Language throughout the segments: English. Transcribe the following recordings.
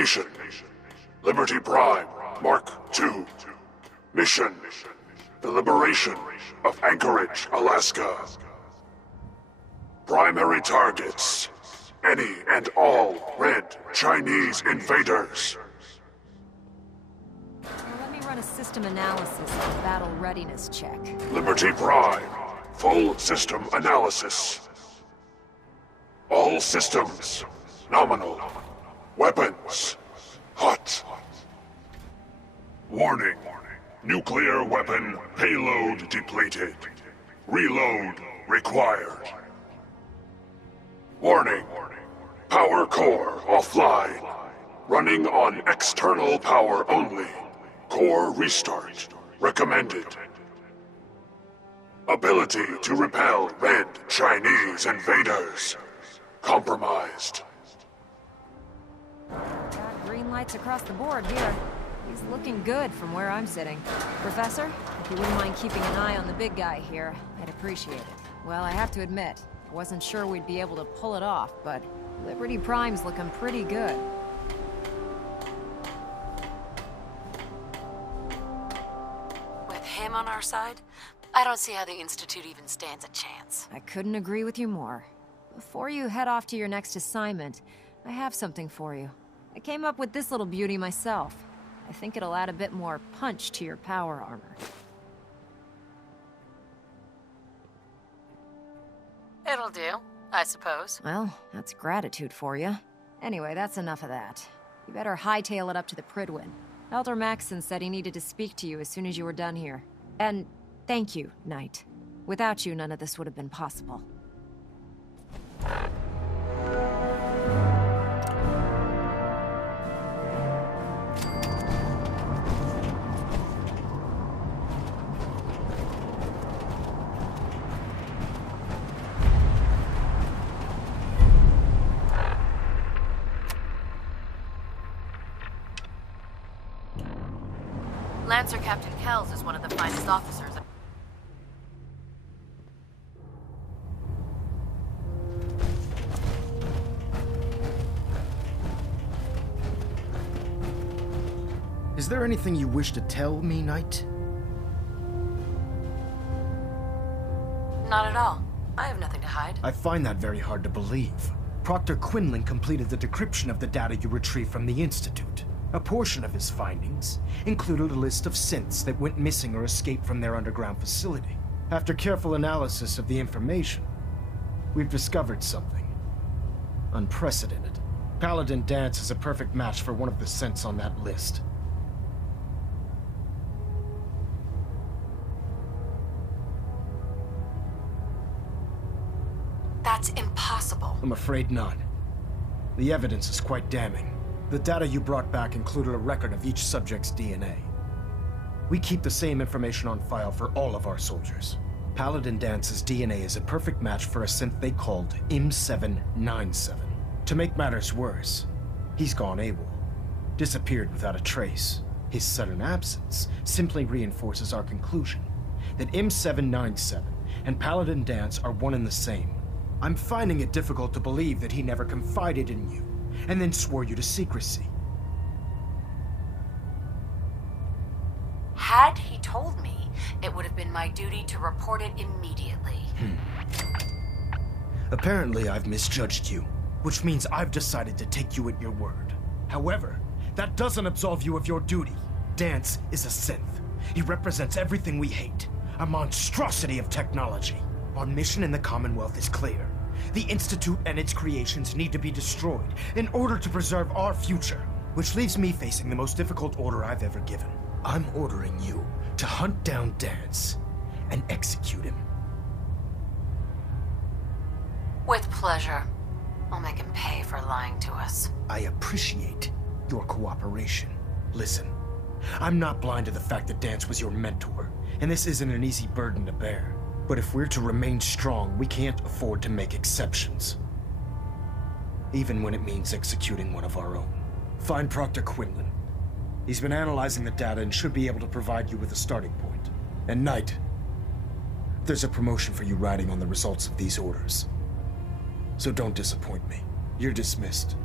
Destination: Liberty Prime, Mark II. Mission: the liberation of Anchorage, Alaska. Primary targets: any and all red Chinese invaders. Now let me run a system analysis and battle readiness check. Liberty Prime, full system analysis. All systems nominal. Weapons hot. Warning: nuclear weapon payload depleted. Reload required. Warning: power core offline. Running on external power only. Core restart recommended. Ability to repel red Chinese invaders compromised. Got green lights across the board here. He's looking good from where I'm sitting. Professor, if you wouldn't mind keeping an eye on the big guy here, I'd appreciate it. Well, I have to admit, I wasn't sure we'd be able to pull it off, but Liberty Prime's looking pretty good. With him on our side, I don't see how the Institute even stands a chance. I couldn't agree with you more. Before you head off to your next assignment, I have something for you. I came up with this little beauty myself. I think it'll add a bit more punch to your power armor. It'll do, I suppose. Well, that's gratitude for you. Anyway, that's enough of that. You better hightail it up to the Pridwin. Elder Maxson said he needed to speak to you as soon as you were done here. And thank you, Knight. Without you, none of this would have been possible. Lancer Captain Kells is one of the finest officers. Is there anything you wish to tell me, Knight? Not at all. I have nothing to hide. I find that very hard to believe. Proctor Quinlan completed the decryption of the data you retrieved from the Institute. A portion of his findings included a list of synths that went missing or escaped from their underground facility. After careful analysis of the information, we've discovered something unprecedented. Paladin Danse is a perfect match for one of the synths on that list. That's impossible. I'm afraid not. The evidence is quite damning. The data you brought back included a record of each subject's DNA. We keep the same information on file for all of our soldiers. Paladin Dance's DNA is a perfect match for a synth they called M797. To make matters worse, he's gone AWOL. Disappeared without a trace. His sudden absence simply reinforces our conclusion that M797 and Paladin Danse are one and the same. I'm finding it difficult to believe that he never confided in you, and then swore you to secrecy. Had he told me, it would have been my duty to report it immediately. Apparently, I've misjudged you, which means I've decided to take you at your word. However, that doesn't absolve you of your duty. Danse is a synth. He represents everything we hate, a monstrosity of technology. Our mission in the Commonwealth is clear. The Institute and its creations need to be destroyed in order to preserve our future, which leaves me facing the most difficult order I've ever given. I'm ordering you to hunt down Danse and execute him. With pleasure. I'll make him pay for lying to us. I appreciate your cooperation. Listen, I'm not blind to the fact that Danse was your mentor, and this isn't an easy burden to bear. But if we're to remain strong, we can't afford to make exceptions. Even when it means executing one of our own. Find Proctor Quinlan. He's been analyzing the data and should be able to provide you with a starting point. And Knight, there's a promotion for you riding on the results of these orders. So don't disappoint me. You're dismissed.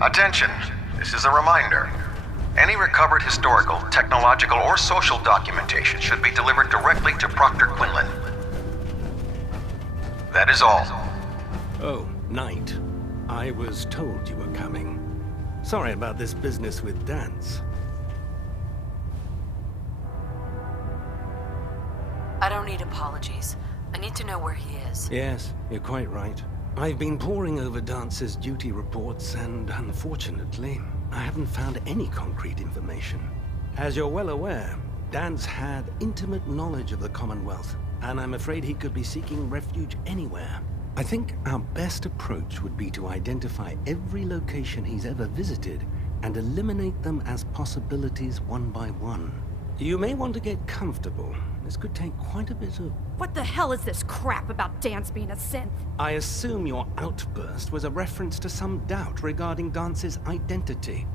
Attention, this is a reminder. Any recovered historical, technological, or social documentation should be delivered directly to Proctor Quinlan. That is all. Oh, Knight. I was told you were coming. Sorry about this business with Danse. I don't need apologies. I need to know where he is. Yes, you're quite right. I've been poring over Dance's duty reports, and unfortunately, I haven't found any concrete information. As you're well aware, Danse had intimate knowledge of the Commonwealth, and I'm afraid he could be seeking refuge anywhere. I think our best approach would be to identify every location he's ever visited and eliminate them as possibilities one by one. You may want to get comfortable. This could take quite a bit of... What the hell is this crap about Danse being a synth? I assume your outburst was a reference to some doubt regarding Dance's identity.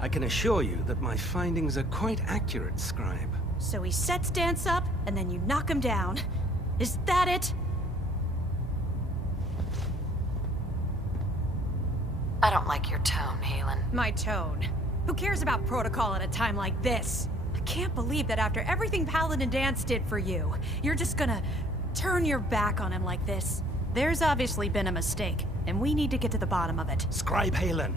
I can assure you that my findings are quite accurate, Scribe. So he sets Danse up, and then you knock him down. Is that it? I don't like your tone, Halen. My tone. Who cares about protocol at a time like this? I can't believe that after everything Paladin Danse did for you, you're just gonna turn your back on him like this. There's obviously been a mistake, and we need to get to the bottom of it. Scribe Halen,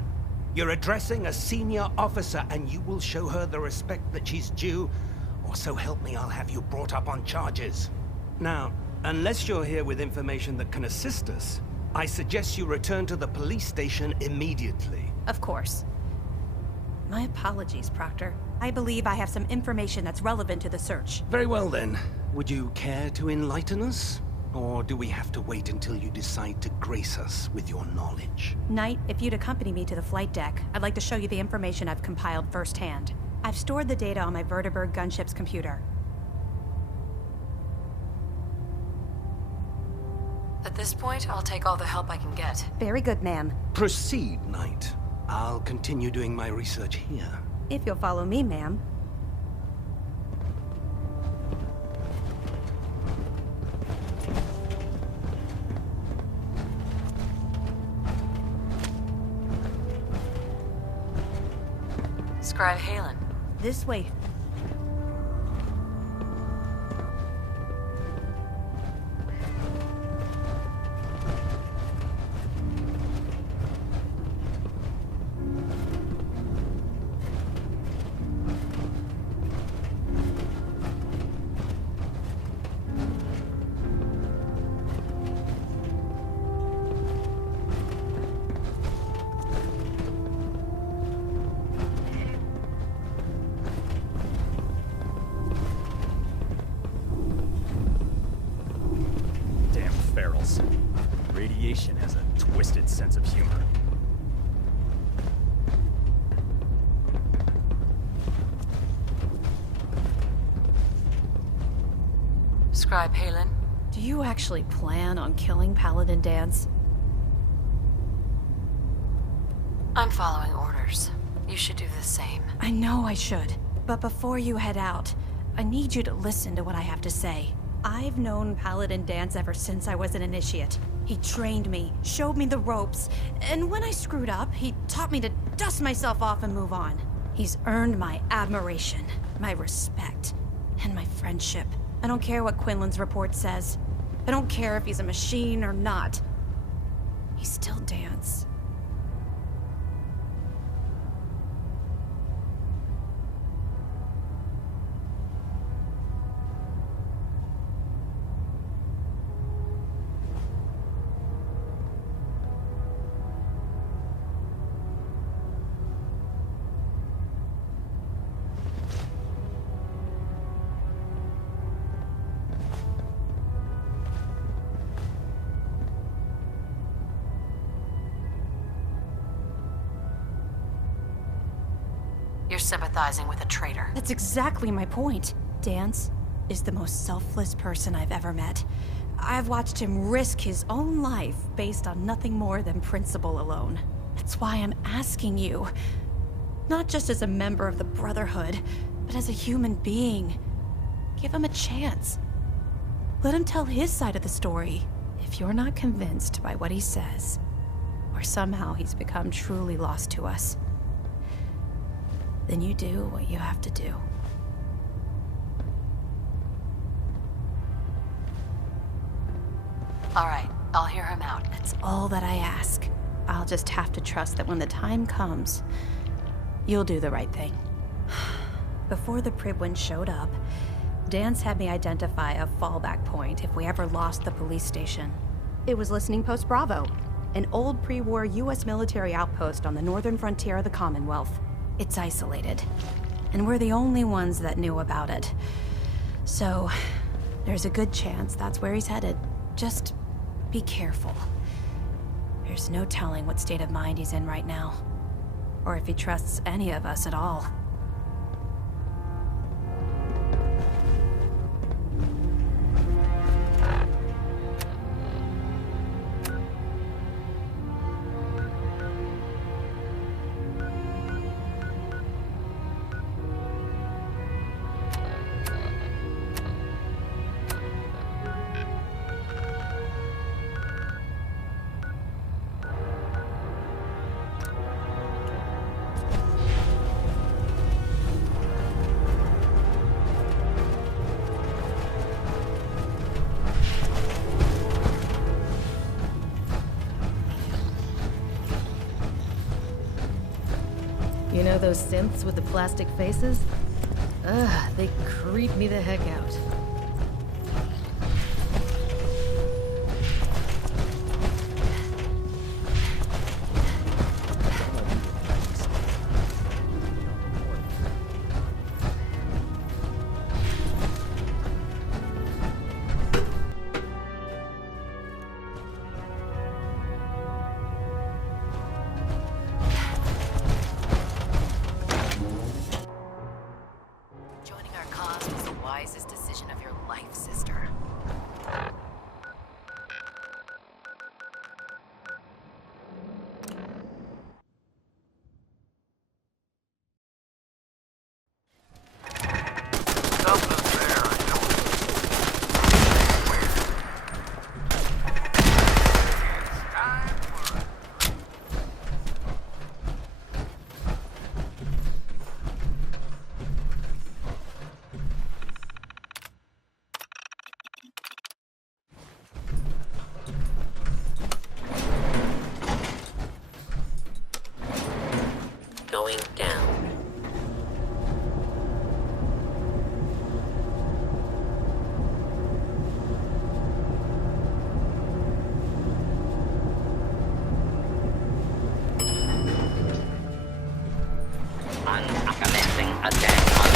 you're addressing a senior officer, and you will show her the respect that she's due, or so help me, I'll have you brought up on charges. Now, unless you're here with information that can assist us, I suggest you return to the police station immediately. Of course. My apologies, Proctor. I believe I have some information that's relevant to the search. Very well then. Would you care to enlighten us? Or do we have to wait until you decide to grace us with your knowledge? Knight, if you'd accompany me to the flight deck, I'd like to show you the information I've compiled firsthand. I've stored the data on my Vertibird gunship's computer. At this point, I'll take all the help I can get. Very good, ma'am. Proceed, Knight. I'll continue doing my research here. If you'll follow me, ma'am. Scribe Halen. This way. Radiation has a twisted sense of humor. Scribe Halen. Do you actually plan on killing Paladin Danse? I'm following orders. You should do the same. I know I should. But before you head out, I need you to listen to what I have to say. I've known Paladin Danse ever since I was an initiate. He trained me, showed me the ropes, and when I screwed up, he taught me to dust myself off and move on. He's earned my admiration, my respect, and my friendship. I don't care what Quinlan's report says. I don't care if he's a machine or not. He's still Danse. You're sympathizing with a traitor. That's exactly my point. Danse is the most selfless person I've ever met. I've watched him risk his own life based on nothing more than principle alone. That's why I'm asking you. Not just as a member of the Brotherhood, but as a human being. Give him a chance. Let him tell his side of the story. If you're not convinced by what he says, or somehow he's become truly lost to us, then you do what you have to do. All right, I'll hear him out. That's all that I ask. I'll just have to trust that when the time comes, you'll do the right thing. Before the Pribwin showed up, Danse had me identify a fallback point if we ever lost the police station. It was Listening Post Bravo, an old pre-war US military outpost on the northern frontier of the Commonwealth. It's isolated, and we're the only ones that knew about it. So, there's a good chance that's where he's headed. Just be careful. There's no telling what state of mind he's in right now, or if he trusts any of us at all. You know those synths with the plastic faces? Ugh, they creep me the heck out. Going down. Commencing attack on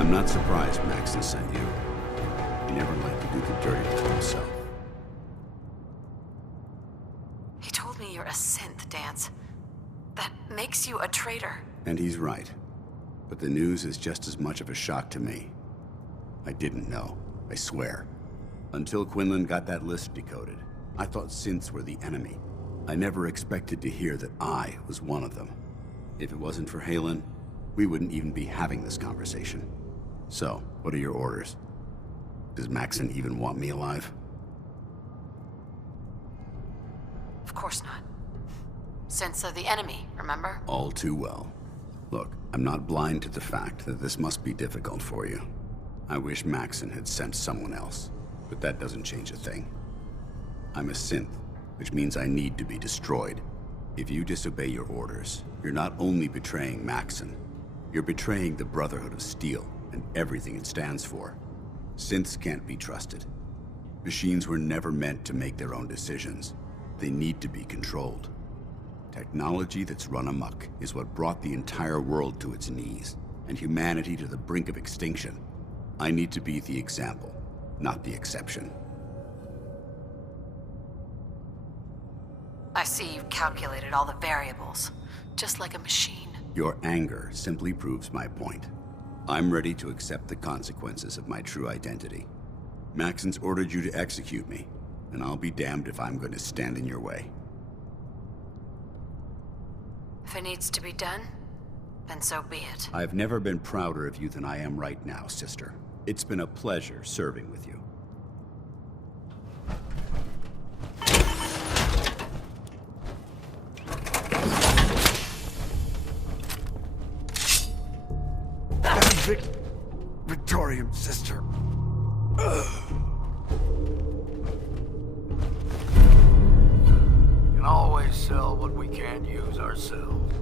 I'm not surprised Maxon sent you. He never liked to do the dirty work himself. He told me you're a synth, Danse. That makes you a traitor. And he's right. But the news is just as much of a shock to me. I didn't know, I swear. Until Quinlan got that list decoded, I thought synths were the enemy. I never expected to hear that I was one of them. If it wasn't for Halen, we wouldn't even be having this conversation. So, what are your orders? Does Maxon even want me alive? Of course not. Synths are the enemy, remember? All too well. Look, I'm not blind to the fact that this must be difficult for you. I wish Maxon had sent someone else, but that doesn't change a thing. I'm a synth, which means I need to be destroyed. If you disobey your orders, you're not only betraying Maxon, you're betraying the Brotherhood of Steel and everything it stands for. Synths can't be trusted. Machines were never meant to make their own decisions. They need to be controlled. Technology that's run amok is what brought the entire world to its knees, and humanity to the brink of extinction. I need to be the example, not the exception. I see you've calculated all the variables, just like a machine. Your anger simply proves my point. I'm ready to accept the consequences of my true identity. Maxon's ordered you to execute me, and I'll be damned if I'm going to stand in your way. If it needs to be done, then so be it. I've never been prouder of you than I am right now, sister. It's been a pleasure serving with you. Victorian sister. Can always sell what we can't use ourselves.